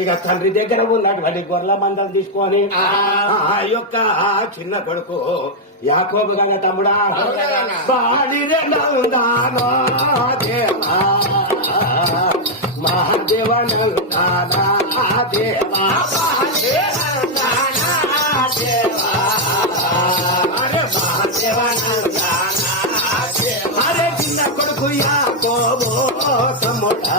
ఇక తండ్రి దగ్గర ఉన్నటువంటి గొర్రెల మందలు తీసుకొని ఆ. యొక్క చిన్న కొడుకు యాకోబు గల తమ్ముడా బాడిరే నందానా దేవా? మహాదేవ నందానా దేవా? అరే మహాదేవ నందానా దేవా. అరే చిన్న కొడుకు యాకోబు తమ్ముడా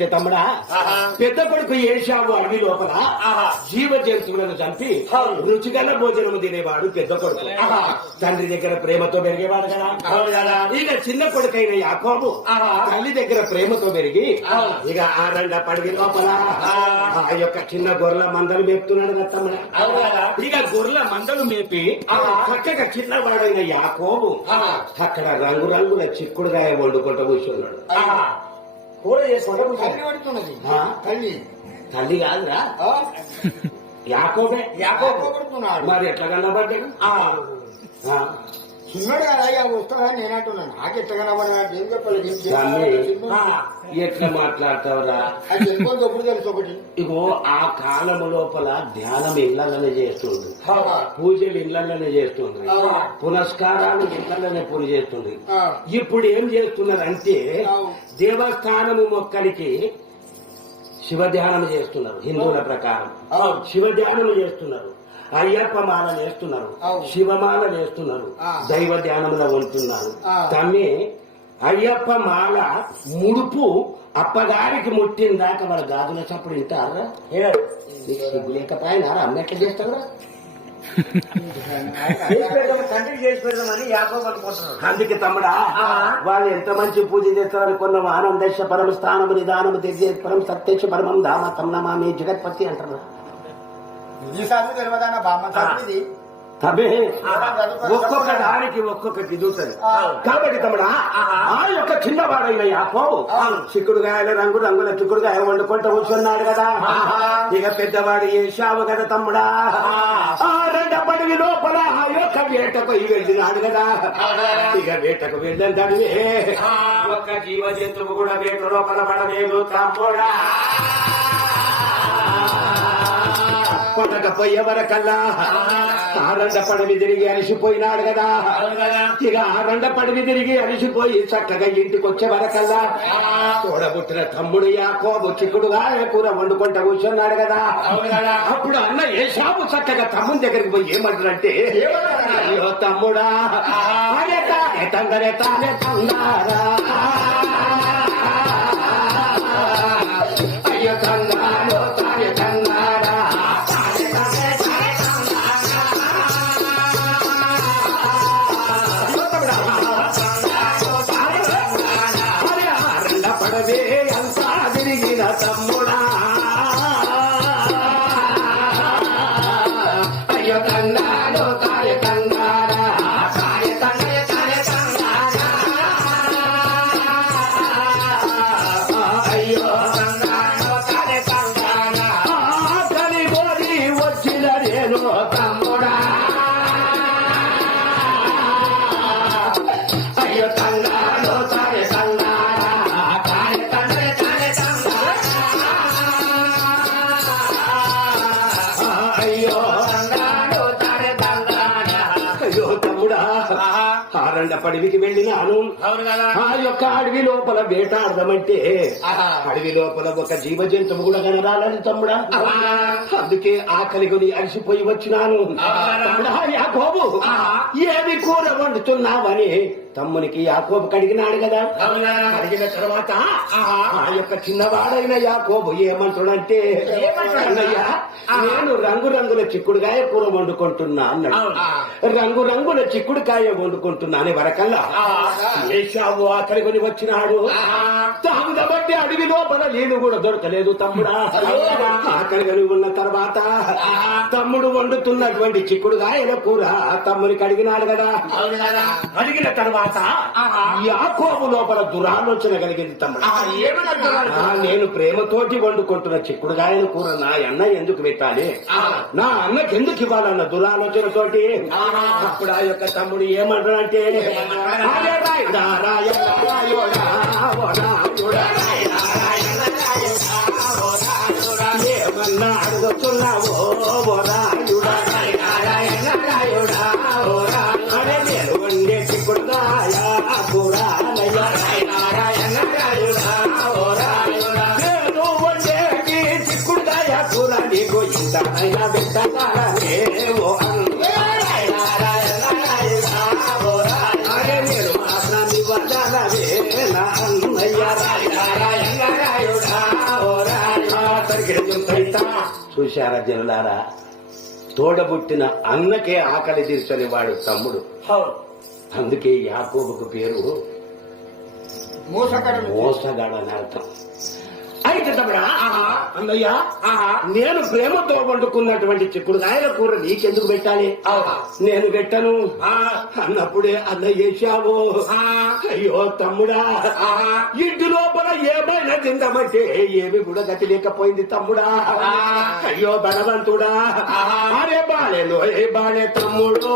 అయితే తమ్ముడా పెద్ద కొడుకు ఏషావు అడవి లోపల జీవ జంతువులను చంపి రుచిగల భోజనము తినేవాడు పెద్ద కొడుకు. తండ్రి దగ్గర ప్రేమతో పెరిగేవాడు కదా. ఇక చిన్న కొడుకైన యాకోబు తల్లి దగ్గర ప్రేమతో పెరిగి ఇక ఆనంద పడవి లోపల ఆ యొక్క చిన్న గొర్రెల మందలు మేపుతున్నాడు కదా తమ్ముడా. ఇక గొర్రెల మందలు మేపి చక్కగా చిన్నవాడైన యాకోబు అక్కడ రంగురంగుల చిక్కుడుగాయ వండుకుంటూ కూర్చున్నాడు. కూర చేసుకుంటూ తల్లి? తల్లి కాదురా? యాకోబే మరి ఎట్లా కనబడ్డాడు. చిన్నడు కదా అయ్యా వస్తాడా నేను అంటున్నాను నాకు ఎట్లా కనబడాడు ఏం చెప్పాలి. ఎట్లా మాట్లాడతావురా అది తెలుసుకొని ఎప్పుడు తెలుసు ఒకటి ఇగో ఆ కాలము లోపల ధ్యానం ఇళ్ళలోనే చేస్తుండ్రు ఆ. పూజలు ఇళ్ళలోనే చేస్తుండ్రు ఆ. పునస్కారాలు ఇళ్ళలోనే పూజ చేస్తుండ్రు ఆ. ఇప్పుడు ఏం చేస్తున్నారంటే. దేవస్థానము మొక్కడికి శివ ధ్యానం చేస్తున్నారు హిందువుల ప్రకారం అవును. శివ ధ్యానం చేస్తున్నారు అయ్యప్ప మాల చేస్తున్నారు. శివమాల చేస్తున్నారు. దైవ ధ్యానంలో ఉంటున్నారు. తమ్మి అయ్యప్ప మాల ముడుపు అప్పగారికి ముట్టిన దాకా వాళ్ళ గాజుల చప్పుడు సిగ్గు లేకపోయినారా అమ్మ ఎట్లా చేస్తారా అందుకే తమ్ముడా వాళ్ళు ఎంత మంచి పూజ చేస్తారు అనుకున్న ఆనందశ పరమ స్థానము నిదానము దివ్య పరం సత్యశ పరమం దామ తమ్నమామి జగత్పతి అంటారు తబే ఒక్కొక్క దానికి ఒక్కొక్కటి దూతుంది. కాబట్టి తమ్ముడా ఆ యొక్క చిన్నవాడైన యాకోబు చిక్కుడుగాయల రంగు రంగుల చిక్కుడుగాయ వండుకుంటూ కూర్చున్నాడు కదా. ఇక పెద్దవాడు ఏషావు కదా తమ్ముడా? ఆ రెండ పడివి లోపల ఆ యొక్క వేటకు వెళ్ళినాడు కదా. ఇక వేటకు వెళ్ళంటాడువే ఒక్క జీవ జంతువు కూడా వేట లోపల పడలేదు తమ్ముడా. కొనకపోయే వరకల్లా ఆరండ పడవి తిరిగి అలిసిపోయినాడు కదా. ఇక ఆరండ పడవి తిరిగి అలిసిపోయి చక్కగా ఇంటికి వచ్చే వరకల్లా తోడబుట్టిన తమ్ముడు యాకోబు చిక్కుడుగా కూర వండుకుంట కూర్చున్నాడు కదా. అప్పుడు అన్న ఏ షాపు చక్కగా తమ్ముని దగ్గరికి పోయి ఏమంటారంటే అయ్యో తమ్ముడా అరే తానే తందరే తానే తందారా అయ్యో Там పడివికి వెళ్ళినాను ఆ యొక్క అడవి లోపల వేటాడదామంటే. అడవి లోపల ఒక జీవ జంతువు కూడా కనరాలని తమ్ముడా అందుకే ఆకలి కొని అలసిపోయి వచ్చినాను. తమ్ముడా యాకోబు. ఏమి కూర వండుతున్నావని తమ్మునికి యాకోబు కడిగినాడు కదా. కడిగిన తర్వాత ఆ. యొక్క చిన్నవాడైన యాకోబు ఏమంటాడంటే అన్నయ్య నేను రంగురంగుల చిక్కుడుకాయ కూర వండుకుంటున్నా అన్నాడు. రంగు రంగుల చిక్కుడుకాయ వండుకుంటున్నాను వరకల్లా ఏషావు కొని వచ్చినాడు. తాగుదబట్టి అడవి లోపల నీళ్ళు కూడా దొరకలేదు తమ్ముడా. ఆకలి కొని ఉన్న తర్వాత తమ్ముడు వండుతున్నటువంటి చిక్కుడుకాయల కూర తమ్మునికి అడిగినాడు కదా. అడిగిన తర్వాత యాకోబు లోపల దురాలోచన కలిగింది తమ్ముడు. నేను ప్రేమతోటి వండుకుంటున్న చిక్కుడుగాయల కూర నా అన్న ఎందుకు పెట్టాలి? నా అన్నకి ఎందుకు ఇవ్వాలన్న దురాలోచనతోటి? అప్పుడు ఆ యొక్క తమ్ముడు ఏమంటాడంటే "అరే రాయుడా, రాయుడా, రాయుడా, ఓ రాయుడా, ఏమన్నా అడుగుతున్నావో రాయుడా, రాయుడా, రాయుడా, చూశారా జనులారా? తోడబుట్టిన అన్నకే ఆకలి తీర్చని వాడు తమ్ముడు. అందుకే యాకోబుకు పేరు మూసకడు మోసగాడని అర్థం. అయితే తమ్ముడా అన్నయ్య నేను ప్రేమతో వండుకున్నటువంటి చిక్కుడుకాయల కూర నీకెందుకు పెట్టాలి? నేను పెట్టను. అన్నప్పుడే అన్నయ్య చేశావు అయ్యో తమ్ముడా ఇంటి లోపల ఏమైనా తిందామంటే ఏమి కూడా గతి లేకపోయింది తమ్ముడా. అయ్యో బలవంతుడా. అరే బాలేలో ఏ బాలే తమ్ముడు.